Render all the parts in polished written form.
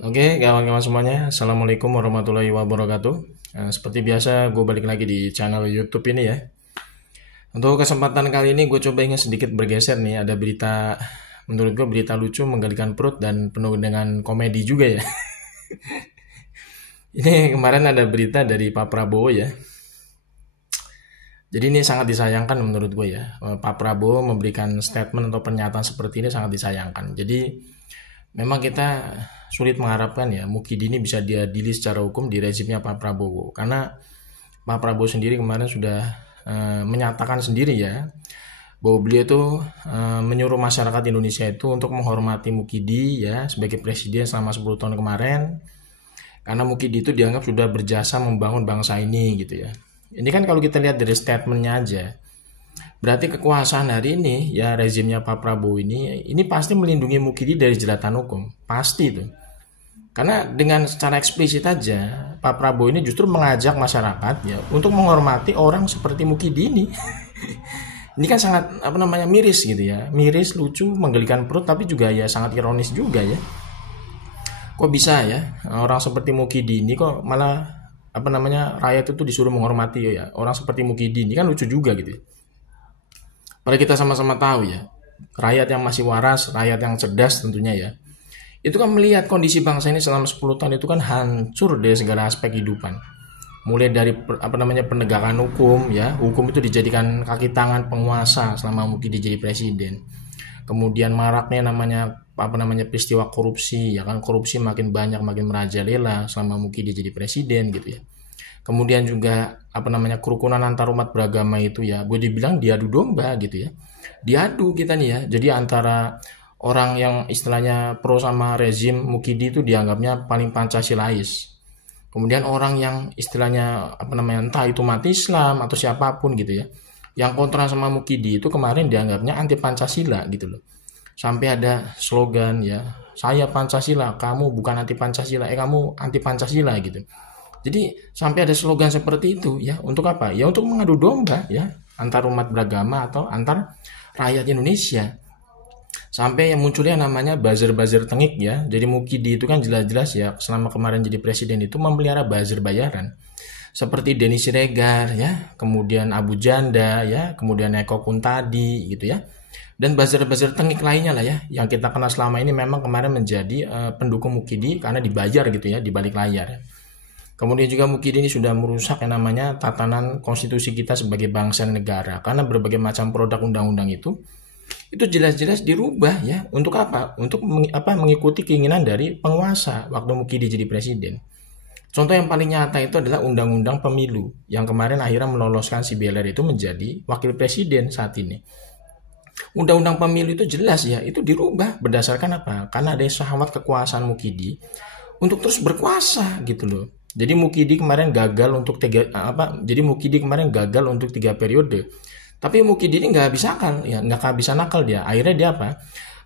Oke, kawan-kawan semuanya, Assalamualaikum warahmatullahi wabarakatuh. Seperti biasa, gue balik lagi di channel YouTube ini ya. Untuk kesempatan kali ini, gue coba ingin sedikit bergeser nih. Ada berita, menurut gue berita lucu, menggelikan perut, dan penuh dengan komedi juga ya. Ini kemarin ada berita dari Pak Prabowo ya. Jadi ini sangat disayangkan menurut gue ya. Pak Prabowo memberikan statement atau pernyataan seperti ini sangat disayangkan. Jadi memang kita sulit mengharapkan ya Mukidi ini bisa diadili secara hukum di rezimnya Pak Prabowo, karena Pak Prabowo sendiri kemarin sudah menyatakan sendiri ya bahwa beliau itu menyuruh masyarakat Indonesia itu untuk menghormati Mukidi ya sebagai presiden selama 10 tahun kemarin, karena Mukidi itu dianggap sudah berjasa membangun bangsa ini gitu ya. Ini kan kalau kita lihat dari statementnya aja, berarti kekuasaan hari ini ya rezimnya Pak Prabowo ini pasti melindungi Mukidi dari jeratan hukum, pasti itu. Karena dengan secara eksplisit aja Pak Prabowo ini justru mengajak masyarakat ya untuk menghormati orang seperti Mukidi ini. Ini kan sangat apa namanya miris gitu ya, miris, lucu, menggelikan perut, tapi juga ya sangat ironis juga ya. Kok bisa ya orang seperti Mukidi ini kok malah apa namanya rakyat itu disuruh menghormati ya orang seperti Mukidi ini, kan lucu juga gitu ya. Padahal kita sama-sama tahu ya, rakyat yang masih waras, rakyat yang cerdas tentunya ya, itu kan melihat kondisi bangsa ini selama 10 tahun itu kan hancur dari segala aspek kehidupan. Mulai dari apa namanya penegakan hukum ya, hukum itu dijadikan kaki tangan penguasa selama mungkin jadi presiden. Kemudian maraknya namanya apa namanya peristiwa korupsi ya kan, korupsi makin banyak makin merajalela selama mungkin dia jadi presiden gitu ya. Kemudian juga apa namanya kerukunan antar umat beragama itu ya, boleh dibilang diadu domba gitu ya. Diadu kita nih ya. Jadi antara orang yang istilahnya pro sama rezim Mukidi itu dianggapnya paling Pancasilais. Kemudian orang yang istilahnya apa namanya entah itu mati Islam atau siapapun gitu ya, yang kontra sama Mukidi itu kemarin dianggapnya anti Pancasila gitu loh. Sampai ada slogan ya, saya Pancasila, kamu bukan anti Pancasila, kamu anti Pancasila gitu. Jadi sampai ada slogan seperti itu ya, untuk apa? Ya untuk mengadu domba ya antar umat beragama atau antar rakyat Indonesia. Sampai yang munculnya namanya buzzer-buzzer tengik ya. Jadi Mukidi itu kan jelas-jelas ya selama kemarin jadi presiden itu memelihara buzzer bayaran. Seperti Denny Siregar ya, kemudian Abu Janda ya, kemudian Eko Kuntadi gitu ya. Dan buzzer-buzzer tengik lainnya lah ya, yang kita kenal selama ini memang kemarin menjadi pendukung Mukidi karena dibayar gitu ya di balik layar. Kemudian juga Mukidi ini sudah merusak yang namanya tatanan konstitusi kita sebagai bangsa dan negara, karena berbagai macam produk undang-undang itu jelas-jelas dirubah ya. Untuk apa? Untuk mengikuti keinginan dari penguasa waktu Mukidi jadi presiden. Contoh yang paling nyata itu adalah undang-undang pemilu yang kemarin akhirnya meloloskan si Beler itu menjadi wakil presiden saat ini. Undang-undang pemilu itu jelas ya, itu dirubah berdasarkan apa? Karena ada syahwat kekuasaan Mukidi untuk terus berkuasa gitu loh. Jadi Mukidi kemarin gagal untuk tiga periode. Tapi Mukidi ini nggak bisa nakal, ya nggak bisa nakal dia. Akhirnya dia apa?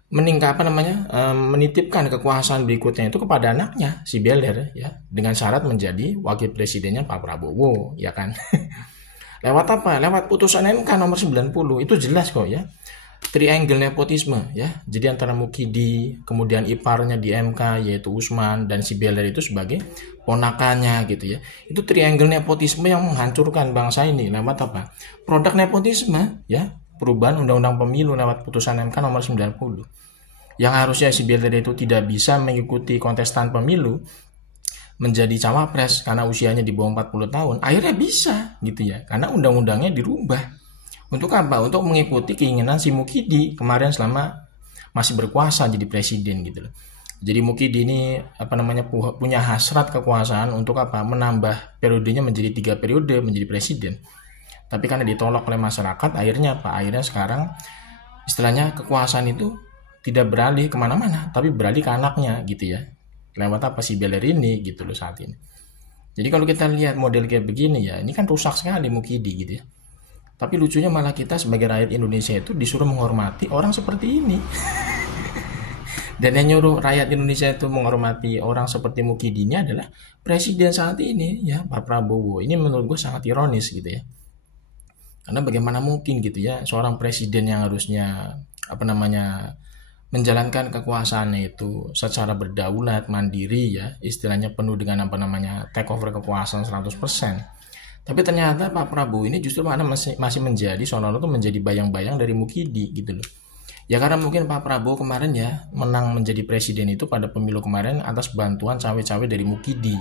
Meningkat apa namanya? Menitipkan kekuasaan berikutnya itu kepada anaknya si Beler ya, dengan syarat menjadi wakil presidennya Pak Prabowo, ya kan? Lewat apa? Lewat putusan MK nomor 90. Itu jelas kok ya. Triangle nepotisme ya. Jadi antara Mukidi, kemudian iparnya di MK yaitu Usman, dan si Beler itu sebagai ponakannya gitu ya. Itu triangle nepotisme yang menghancurkan bangsa ini lewat apa? Produk nepotisme ya. Perubahan undang-undang pemilu lewat putusan MK nomor 90. Yang harusnya si Beler itu tidak bisa mengikuti kontestan pemilu menjadi cawapres karena usianya di bawah 40 tahun, akhirnya bisa gitu ya. Karena undang-undangnya dirubah. Untuk apa? Untuk mengikuti keinginan si Mukidi kemarin selama masih berkuasa jadi presiden gitu loh. Jadi Mukidi ini apa namanya punya hasrat kekuasaan untuk apa? Menambah periodenya menjadi 3 periode menjadi presiden. Tapi karena ditolak oleh masyarakat, akhirnya apa? Akhirnya sekarang istilahnya kekuasaan itu tidak beralih kemana-mana, tapi beralih ke anaknya gitu ya. Lewat apa si Beler ini gitu loh saat ini. Jadi kalau kita lihat model kayak begini ya, ini kan rusak sekali Mukidi gitu ya. Tapi lucunya malah kita sebagai rakyat Indonesia itu disuruh menghormati orang seperti ini. Dan yang nyuruh rakyat Indonesia itu menghormati orang seperti Mukidi ini adalah presiden saat ini ya, Pak Prabowo. Ini menurut gue sangat ironis gitu ya. Karena bagaimana mungkin gitu ya seorang presiden yang harusnya apa namanya menjalankan kekuasaannya itu secara berdaulat, mandiri ya, istilahnya penuh dengan apa namanya take over kekuasaan 100%. Tapi ternyata Pak Prabowo ini justru mana masih menjadi seolah-olah tuh menjadi bayang-bayang dari Mukidi gitu loh. Ya karena mungkin Pak Prabowo kemarin ya menang menjadi presiden itu pada pemilu kemarin atas bantuan cawe-cawe dari Mukidi.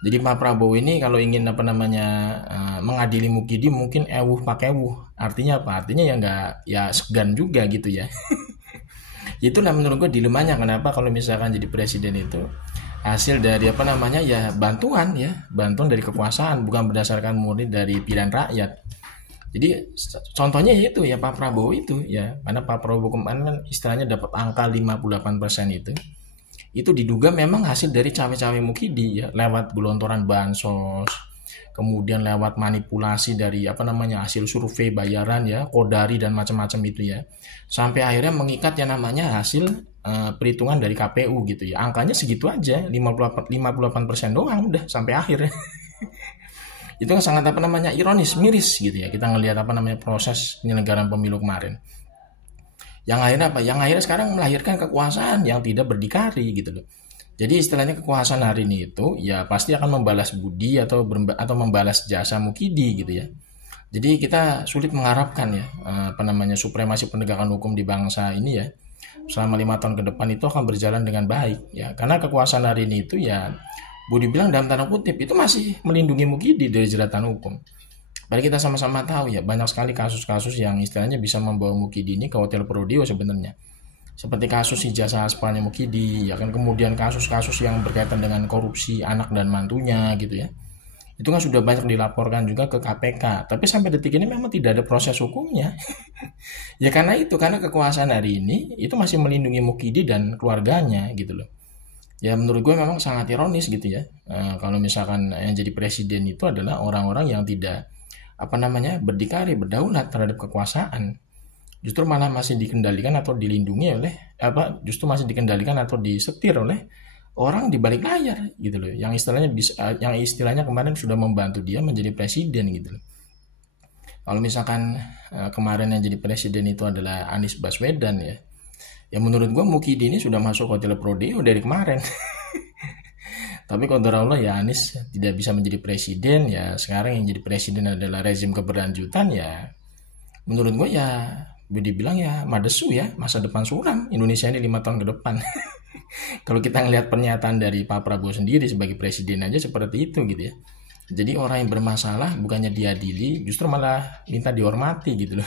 Jadi Pak Prabowo ini kalau ingin apa namanya mengadili Mukidi mungkin ewuh pakai ewuh. Artinya apa? Artinya ya nggak ya segan juga gitu ya. Itulah menurut gue dilemanya kenapa kalau misalkan jadi presiden itu hasil dari apa namanya ya bantuan dari kekuasaan bukan berdasarkan murni dari pilihan rakyat. Jadi contohnya itu ya Pak Prabowo itu ya karena Pak Prabowo kemarin kan istilahnya dapat angka 58% itu diduga memang hasil dari cawe-cawe Mukidi ya lewat gelontoran bansos, kemudian lewat manipulasi dari apa namanya hasil survei bayaran ya kodari dan macam-macam itu ya sampai akhirnya mengikat yang namanya hasil perhitungan dari KPU gitu ya angkanya segitu aja 58% doang udah sampai akhir. Itu kan sangat apa namanya ironis miris gitu ya kita ngelihat apa namanya proses penyelenggaraan pemilu kemarin yang akhirnya apa yang akhirnya sekarang melahirkan kekuasaan yang tidak berdikari gitu loh. Jadi istilahnya kekuasaan hari ini itu ya pasti akan membalas budi atau membalas jasa Mukidi gitu ya. Jadi kita sulit mengharapkan ya apa namanya supremasi penegakan hukum di bangsa ini ya selama 5 tahun ke depan itu akan berjalan dengan baik ya karena kekuasaan hari ini itu ya boleh bilang dalam tanda kutip itu masih melindungi Mukidi dari jeratan hukum. Padahal kita sama-sama tahu ya banyak sekali kasus-kasus yang istilahnya bisa membawa Mukidi ini ke hotel Prodeo sebenarnya. Seperti kasus ijazah aspalnya Mukidi, ya kan kemudian kasus-kasus yang berkaitan dengan korupsi anak dan mantunya gitu ya. Itu kan sudah banyak dilaporkan juga ke KPK, tapi sampai detik ini memang tidak ada proses hukumnya. Ya karena kekuasaan hari ini itu masih melindungi Mukidi dan keluarganya gitu loh. Ya menurut gue memang sangat ironis gitu ya. Kalau misalkan yang jadi presiden itu adalah orang-orang yang tidak apa namanya berdikari berdaulat terhadap kekuasaan justru malah masih dikendalikan atau dilindungi oleh justru masih dikendalikan atau disetir oleh orang di balik layar gitu loh yang istilahnya kemarin sudah membantu dia menjadi presiden gitu loh. Kalau misalkan kemarin yang jadi presiden itu adalah Anies Baswedan ya menurut gua Mukidi ini sudah masuk hotel Prodeo dari kemarin. Tapi qadar Allah ya Anies tidak bisa menjadi presiden ya sekarang yang jadi presiden adalah rezim keberlanjutan ya menurut gue ya dibilang ya madesu ya masa depan suram Indonesia ini 5 tahun ke depan. Kalau kita ngelihat pernyataan dari Pak Prabowo sendiri sebagai presiden aja seperti itu gitu ya. Jadi orang yang bermasalah bukannya diadili justru malah minta dihormati gitu loh.